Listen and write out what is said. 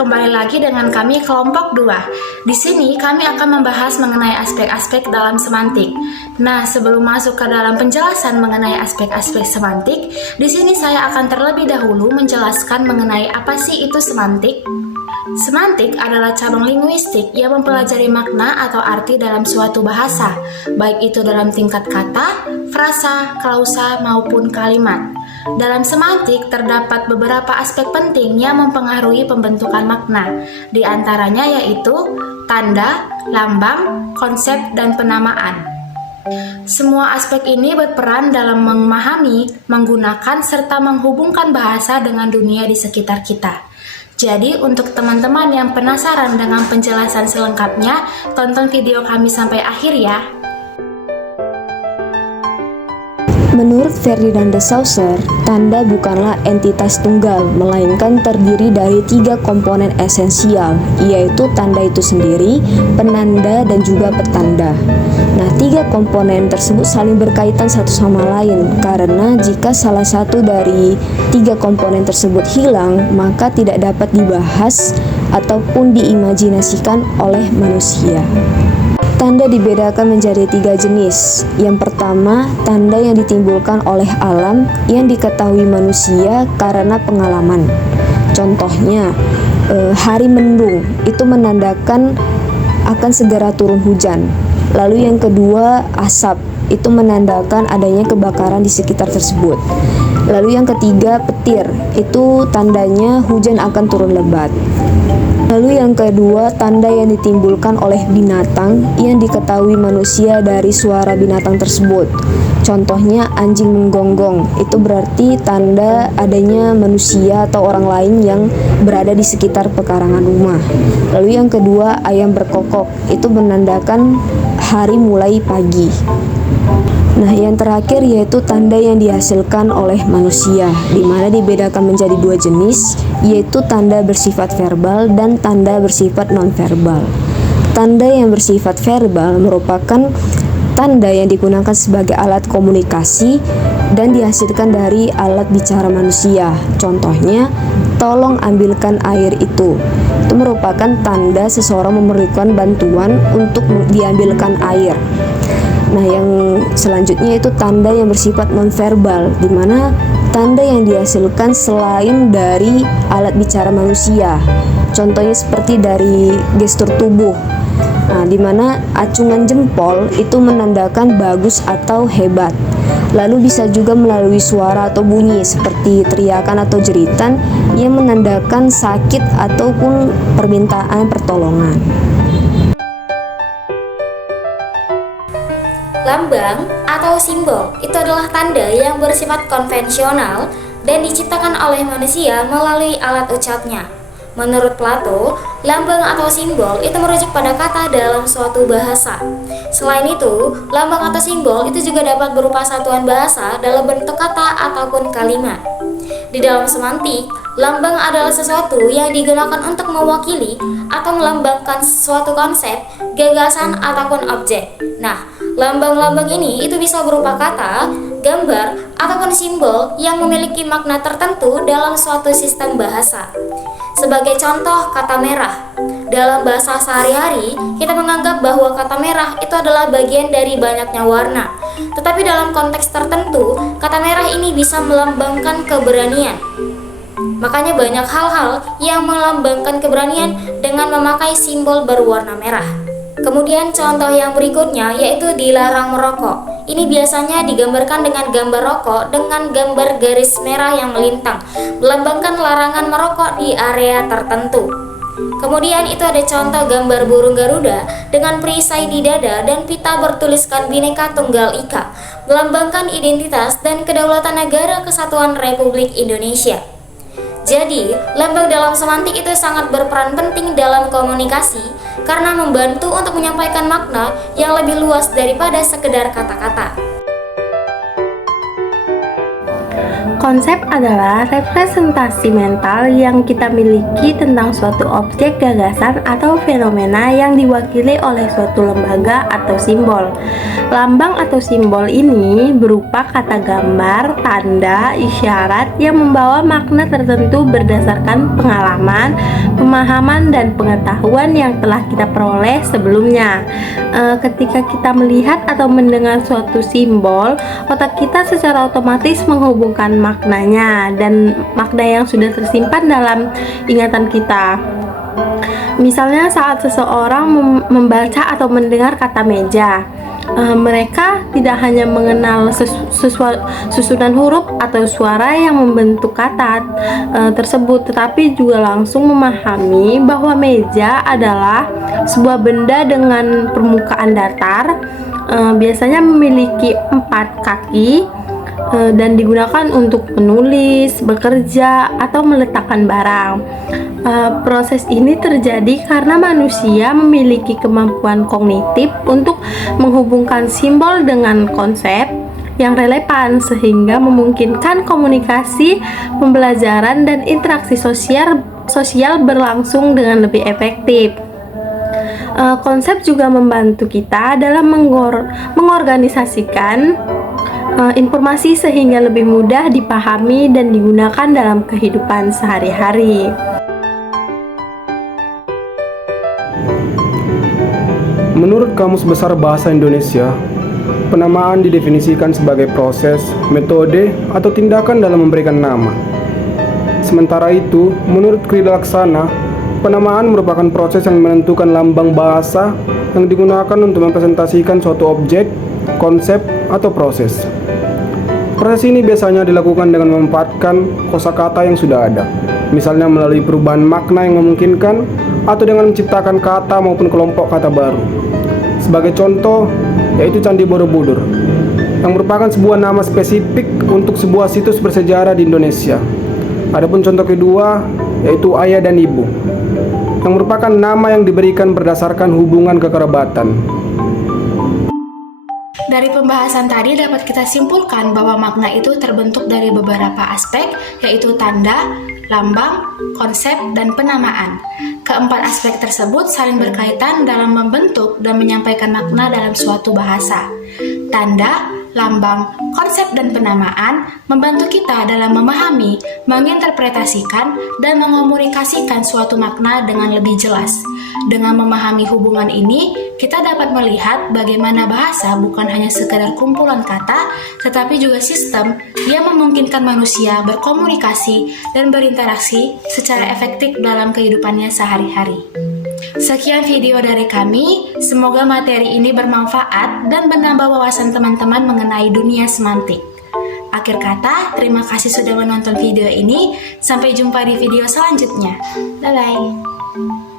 kembali lagi dengan kami kelompok 2. Di sini kami akan membahas mengenai aspek-aspek dalam semantik. Nah, sebelum masuk ke dalam penjelasan mengenai aspek-aspek semantik, di sini saya akan terlebih dahulu menjelaskan mengenai apa sih itu semantik. Semantik adalah cabang linguistik yang mempelajari makna atau arti dalam suatu bahasa, baik itu dalam tingkat kata, frasa, klausa, maupun kalimat. Dalam semantik terdapat beberapa aspek penting yang mempengaruhi pembentukan makna, di antaranya yaitu tanda, lambang, konsep, dan penamaan. Semua aspek ini berperan dalam memahami, menggunakan, serta menghubungkan bahasa dengan dunia di sekitar kita. Jadi, untuk teman-teman yang penasaran dengan penjelasan selengkapnya, tonton video kami sampai akhir ya. Menurut Ferdinand de Saussure, tanda bukanlah entitas tunggal, melainkan terdiri dari 3 komponen esensial, yaitu tanda itu sendiri, penanda, dan juga petanda. Nah, 3 komponen tersebut saling berkaitan satu sama lain, karena jika salah satu dari 3 komponen tersebut hilang, maka tidak dapat dibahas ataupun diimajinasikan oleh manusia. Tanda dibedakan menjadi 3 jenis. Yang pertama, tanda yang ditimbulkan oleh alam yang diketahui manusia karena pengalaman. Contohnya, hari mendung itu menandakan akan segera turun hujan. Lalu yang kedua, asap itu menandakan adanya kebakaran di sekitar tersebut. Lalu yang ketiga, petir itu tandanya hujan akan turun lebat. Lalu yang kedua, tanda yang ditimbulkan oleh binatang yang diketahui manusia dari suara binatang tersebut. Contohnya anjing menggonggong, itu berarti tanda adanya manusia atau orang lain yang berada di sekitar pekarangan rumah. Lalu yang kedua, ayam berkokok, itu menandakan hari mulai pagi. Nah, yang terakhir yaitu tanda yang dihasilkan oleh manusia, di mana dibedakan menjadi 2 jenis, yaitu tanda bersifat verbal dan tanda bersifat non-verbal. Tanda yang bersifat verbal merupakan tanda yang digunakan sebagai alat komunikasi dan dihasilkan dari alat bicara manusia. Contohnya, tolong ambilkan air itu. Itu merupakan tanda seseorang memerlukan bantuan untuk diambilkan air. Nah, yang selanjutnya itu tanda yang bersifat nonverbal, di mana tanda yang dihasilkan selain dari alat bicara manusia. Contohnya seperti dari gestur tubuh. Nah, di mana acungan jempol itu menandakan bagus atau hebat. Lalu bisa juga melalui suara atau bunyi seperti teriakan atau jeritan yang menandakan sakit ataupun permintaan pertolongan. Lambang atau simbol itu adalah tanda yang bersifat konvensional dan diciptakan oleh manusia melalui alat ucapnya. Menurut Plato, lambang atau simbol itu merujuk pada kata dalam suatu bahasa. Selain itu, lambang atau simbol itu juga dapat berupa satuan bahasa dalam bentuk kata ataupun kalimat. Di dalam semantik, lambang adalah sesuatu yang digunakan untuk mewakili atau melambangkan suatu konsep, gagasan, ataupun objek. Nah, lambang-lambang ini itu bisa berupa kata, gambar, ataupun simbol yang memiliki makna tertentu dalam suatu sistem bahasa. Sebagai contoh, kata merah. Dalam bahasa sehari-hari, kita menganggap bahwa kata merah itu adalah bagian dari banyaknya warna. Tetapi dalam konteks tertentu, kata merah ini bisa melambangkan keberanian. Makanya banyak hal-hal yang melambangkan keberanian dengan memakai simbol berwarna merah. Kemudian contoh yang berikutnya yaitu dilarang merokok. Ini biasanya digambarkan dengan gambar rokok dengan gambar garis merah yang melintang, melambangkan larangan merokok di area tertentu. Kemudian itu ada contoh gambar burung Garuda dengan perisai di dada dan pita bertuliskan Bhinneka Tunggal Ika, melambangkan identitas dan kedaulatan negara kesatuan Republik Indonesia. Jadi, lambang dalam semantik itu sangat berperan penting dalam komunikasi karena membantu untuk menyampaikan makna yang lebih luas daripada sekedar kata-kata. Konsep adalah representasi mental yang kita miliki tentang suatu objek, gagasan, atau fenomena yang diwakili oleh suatu lembaga atau simbol. Lambang atau simbol ini berupa kata gambar, tanda, isyarat yang membawa makna tertentu berdasarkan pengalaman, pemahaman, dan pengetahuan yang telah kita peroleh sebelumnya. Ketika kita melihat atau mendengar suatu simbol, otak kita secara otomatis menghubungkan maknanya dan makna yang sudah tersimpan dalam ingatan kita. Misalnya saat seseorang membaca atau mendengar kata meja, mereka tidak hanya mengenal susunan huruf atau suara yang membentuk kata tersebut, tetapi juga langsung memahami bahwa meja adalah sebuah benda dengan permukaan datar, biasanya memiliki 4 kaki, dan digunakan untuk menulis, bekerja, atau meletakkan barang. Proses ini terjadi karena manusia memiliki kemampuan kognitif untuk menghubungkan simbol dengan konsep yang relevan sehingga memungkinkan komunikasi, pembelajaran, dan interaksi sosial berlangsung dengan lebih efektif. Konsep juga membantu kita dalam mengorganisasikan informasi sehingga lebih mudah dipahami dan digunakan dalam kehidupan sehari-hari. Menurut Kamus Besar Bahasa Indonesia, penamaan didefinisikan sebagai proses, metode, atau tindakan dalam memberikan nama. Sementara itu, menurut Krida Laksana, penamaan merupakan proses yang menentukan lambang bahasa yang digunakan untuk mempresentasikan suatu objek, konsep, atau proses. Proses ini biasanya dilakukan dengan memanfaatkan kosakata yang sudah ada, misalnya melalui perubahan makna yang memungkinkan atau dengan menciptakan kata maupun kelompok kata baru. Sebagai contoh, yaitu Candi Borobudur, yang merupakan sebuah nama spesifik untuk sebuah situs bersejarah di Indonesia. Adapun contoh kedua, yaitu ayah dan ibu, yang merupakan nama yang diberikan berdasarkan hubungan kekerabatan. Dari pembahasan tadi dapat kita simpulkan bahwa makna itu terbentuk dari beberapa aspek, yaitu tanda, lambang, konsep, dan penamaan. Keempat aspek tersebut saling berkaitan dalam membentuk dan menyampaikan makna dalam suatu bahasa. Tanda, lambang, konsep, dan penamaan membantu kita dalam memahami, menginterpretasikan, dan mengomunikasikan suatu makna dengan lebih jelas. Dengan memahami hubungan ini, kita dapat melihat bagaimana bahasa bukan hanya sekedar kumpulan kata, tetapi juga sistem yang memungkinkan manusia berkomunikasi dan berinteraksi secara efektif dalam kehidupannya sehari-hari. Sekian video dari kami, semoga materi ini bermanfaat dan menambah wawasan teman-teman mengenai dunia semantik. Akhir kata, terima kasih sudah menonton video ini, sampai jumpa di video selanjutnya. Bye-bye.